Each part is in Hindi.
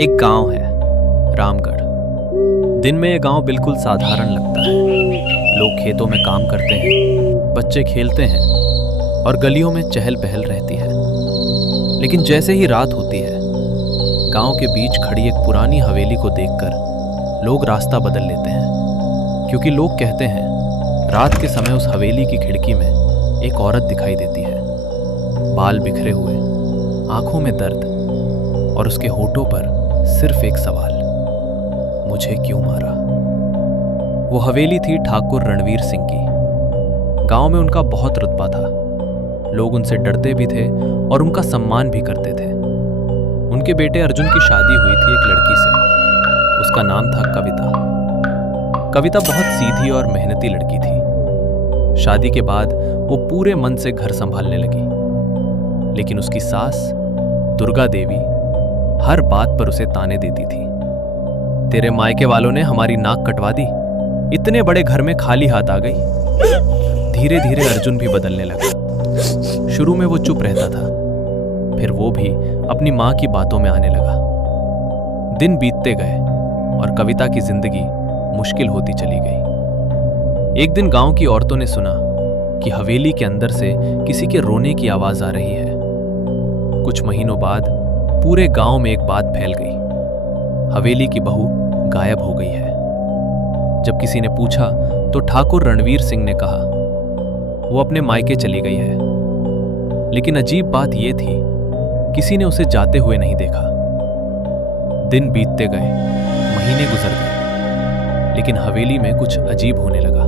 एक गांव है, रामगढ़। दिन में यह गांव बिल्कुल साधारण लगता है। लोग खेतों में काम करते हैं, बच्चे खेलते हैं और गलियों में चहल पहल रहती है। लेकिन जैसे ही रात होती है, गांव के बीच खड़ी एक पुरानी हवेली को देखकर लोग रास्ता बदल लेते हैं, क्योंकि लोग कहते हैं रात के समय उस हवेली की खिड़की में एक औरत दिखाई देती है, बाल बिखरे हुए, आंखों में दर्द और उसके होठों पर सिर्फ एक सवाल, मुझे क्यों मारा। वो हवेली थी ठाकुर रणवीर सिंह की। गांव में उनका बहुत रुतबा था। लोग उनसे डरते भी थे और उनका सम्मान भी करते थे। उनके बेटे अर्जुन की शादी हुई थी एक लड़की से। उसका नाम था कविता। कविता बहुत सीधी और मेहनती लड़की थी। शादी के बाद वो पूरे मन से घर संभालने लगी, लेकिन उसकी सास दुर्गा देवी हर बात पर उसे ताने देती थी। तेरे मायके वालों ने हमारी नाक कटवा दी, इतने बड़े घर में खाली हाथ आ गई। धीरे धीरे अर्जुन भी बदलने लगा। शुरू में वो चुप रहता था, फिर वो भी अपनी माँ की बातों में आने लगा। दिन बीतते गए और कविता की जिंदगी मुश्किल होती चली गई। एक दिन गांव की औरतों ने सुना कि हवेली के अंदर से किसी के रोने की आवाज आ रही है। कुछ महीनों बाद पूरे गांव में एक बात फैल गई, हवेली की बहू गायब हो गई है। जब किसी ने पूछा तो ठाकुर रणवीर सिंह ने कहा वो अपने मायके चली गई है। लेकिन अजीब बात यह थी, किसी ने उसे जाते हुए नहीं देखा। दिन बीतते गए, महीने गुजर गए, लेकिन हवेली में कुछ अजीब होने लगा।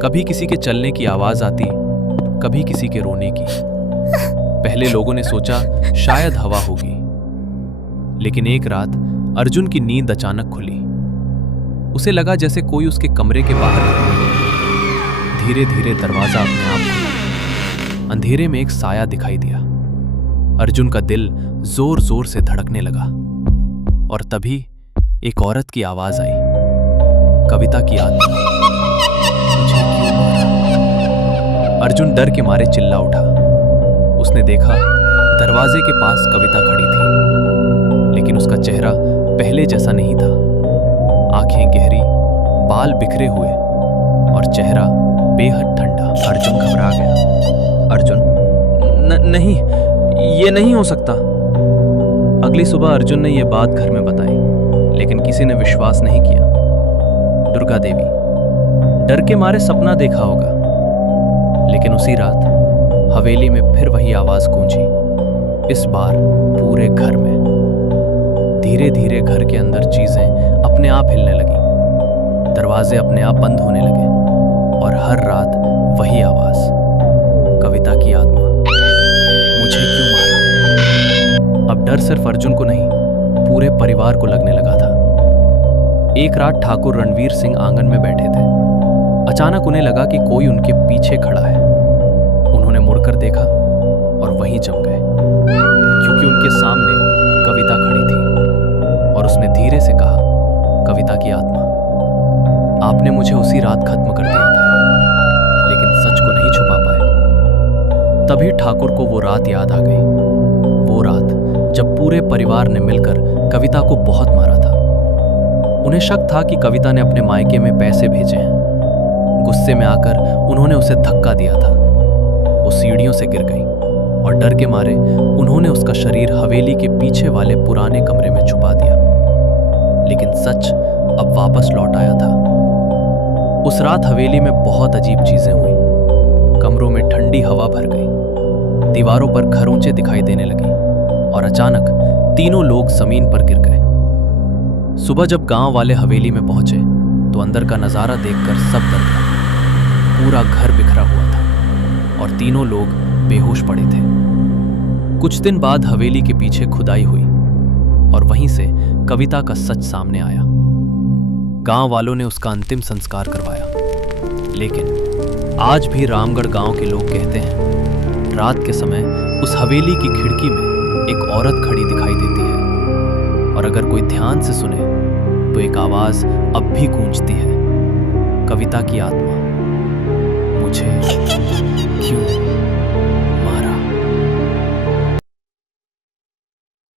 कभी किसी के चलने की आवाज आती, कभी किसी के रोने की। पहले लोगों ने सोचा शायद हवा होगी, लेकिन एक रात अर्जुन की नींद अचानक खुली। उसे लगा जैसे कोई उसके कमरे के बाहर है। धीरे धीरे दरवाजा अपने आप खुला। अंधेरे में एक साया दिखाई दिया। अर्जुन का दिल जोर जोर से धड़कने लगा और तभी एक औरत की आवाज आई, कविता की आत्मा, मुझे क्यों मारा। अर्जुन डर के मारे चिल्ला उठा। उसने देखा दरवाजे के पास कविता खड़ी थी, लेकिन उसका चेहरा पहले जैसा नहीं था। आंखें गहरी, बाल बिखरे हुए और चेहरा बेहद ठंडा। अर्जुन घबरा गया। अर्जुन नहीं, ये नहीं हो सकता। अगली सुबह अर्जुन ने यह बात घर में बताई, लेकिन किसी ने विश्वास नहीं किया। दुर्गा देवी, डर के मारे सपना देखा होगा। लेकिन उसी रात हवेली में फिर वही आवाज गूंजी, इस बार पूरे घर में। धीरे धीरे घर के अंदर चीजें अपने आप हिलने लगी, दरवाजे अपने आप बंद होने लगे और हर रात वही आवाज, कविता की आत्मा, मुझे क्यों मारा। अब डर सिर्फ अर्जुन को नहीं, पूरे परिवार को लगने लगा था। एक रात ठाकुर रणवीर सिंह आंगन में बैठे थे। अचानक उन्हें लगा कि कोई उनके पीछे खड़ा है। उन्होंने मुड़कर देखा और वहीं जम गए, क्योंकि उनके सामने कविता खड़ी थी और उसने धीरे से कहा, कविता की आत्मा, आपने मुझे उसी रात खत्म कर दिया था, लेकिन सच को नहीं छुपा पाए। तभी ठाकुर को वो रात याद आ गई, वो रात जब पूरे परिवार ने मिलकर कविता को बहुत मारा था। उन्हें शक था कि कविता ने अपने मायके में पैसे भेजे हैं। गुस्से में आकर उन्होंने उसे धक्का दिया था। वो सीढ़ियों से गिर गई और डर के मारे उन्होंने उसका शरीर हवेली के पीछे वाले पुराने कमरे में छुपा दिया। लेकिन सच अब वापस लौट आया था। उस रात हवेली में बहुत अजीब चीजें हुई। कमरों में ठंडी हवा भर गई, दीवारों पर खरोंचे दिखाई देने लगी और अचानक तीनों लोग जमीन पर गिर गए। सुबह जब गांव वाले हवेली में पहुंचे तो अंदर का नजारा देखकर सब डर गए। पूरा घर बिखरा हुआ था और तीनों लोग बेहोश पड़े थे। कुछ दिन बाद हवेली के पीछे खुदाई हुई और वहीं से कविता का सच सामने आया। गांव वालों ने उसका अंतिम संस्कार करवाया। लेकिन आज भी रामगढ़ गांव के लोग कहते हैं रात के समय उस हवेली की खिड़की में एक औरत खड़ी दिखाई देती है और अगर कोई ध्यान से सुने तो एक आवाज अब भी गूंजती है, कविता की आत्मा, मुझे क्यों